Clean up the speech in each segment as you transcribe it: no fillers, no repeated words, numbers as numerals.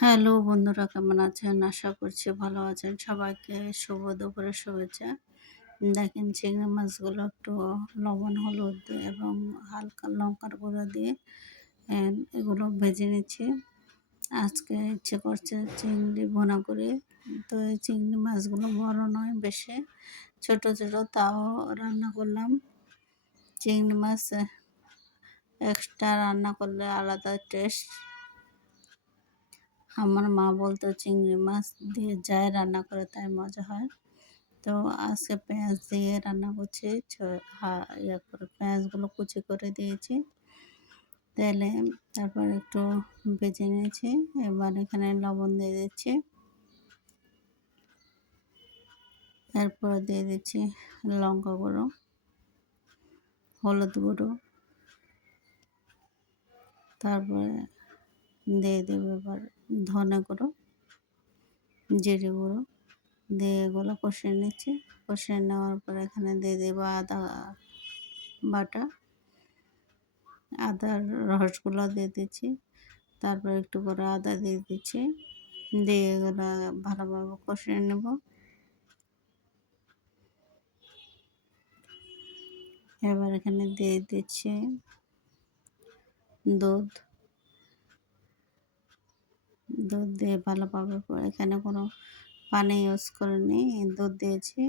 Hello বন্ধুরা, কেমন আছেন? আশা করছি ভালো আছেন। সবাইকে শুভ দুপুরের শুভেচ্ছা। দেখেন, চিংড়ি মাছগুলো একটু লবণ, হলুদ এবং হালকা লঙ্কার গুঁড়ো দিয়ে এগুলো ভেজে নিচ্ছি। আজকে ইচ্ছে করছে চিংড়ি ভুনা করে। তো এই চিংড়ি মাছগুলো বড় নয় বেশি, ছোট ছোট, তাও রান্না করলাম। চিংড়ি মাছ এক্সট্রা রান্না করলে আলাদা টেস্ট। আমার মা বলতো চিংড়ি মাছ দিয়ে যাই রান্না করে তাই মজা হয়। তো আজকে পেঁয়াজ দিয়ে রান্না করছি। ইয়ে করে পেঁয়াজগুলো কুচি করে দিয়েছি তেলে, তারপর একটু ভেজে নিয়েছি। এবার এখানে লবণ দিয়ে দিচ্ছি, এরপর দিয়ে দিচ্ছি লঙ্কা গুঁড়ো, হলুদ গুঁড়ো, তারপরে দিয়ে দেবো এবার ধনে গুঁড়ো, জিরে গুঁড়ো দিয়ে এগুলো কষিয়ে নিচ্ছি। কষিয়ে নেওয়ার পর এখানে দিয়ে দেবো আদা বাটা, আদার রসগুলো দিয়ে দিচ্ছি। তারপর একটু করে আদা দিয়ে দিচ্ছি, দিয়ে এগুলো ভালোভাবে কষিয়ে নেব। এবার এখানে দিয়ে দিচ্ছি দুধ। দুধ দিয়ে ভালোভাবে, এখানে কোনো পানি ইউজ করিনি, দুধ দিয়েছি।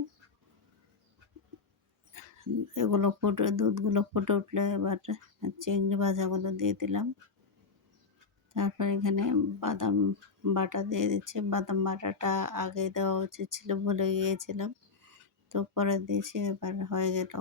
দুধগুলো ফুটে উঠলে এবার চিংড়ি ভাজাগুলো দিয়ে দিলাম। তারপর এখানে বাদাম বাটা দিয়ে দিচ্ছি। বাদাম বাটাটা আগে দেওয়া উচিত ছিল, ভুলে গিয়েছিলাম, তো পরে দিয়েছি। এবার হয়ে গেল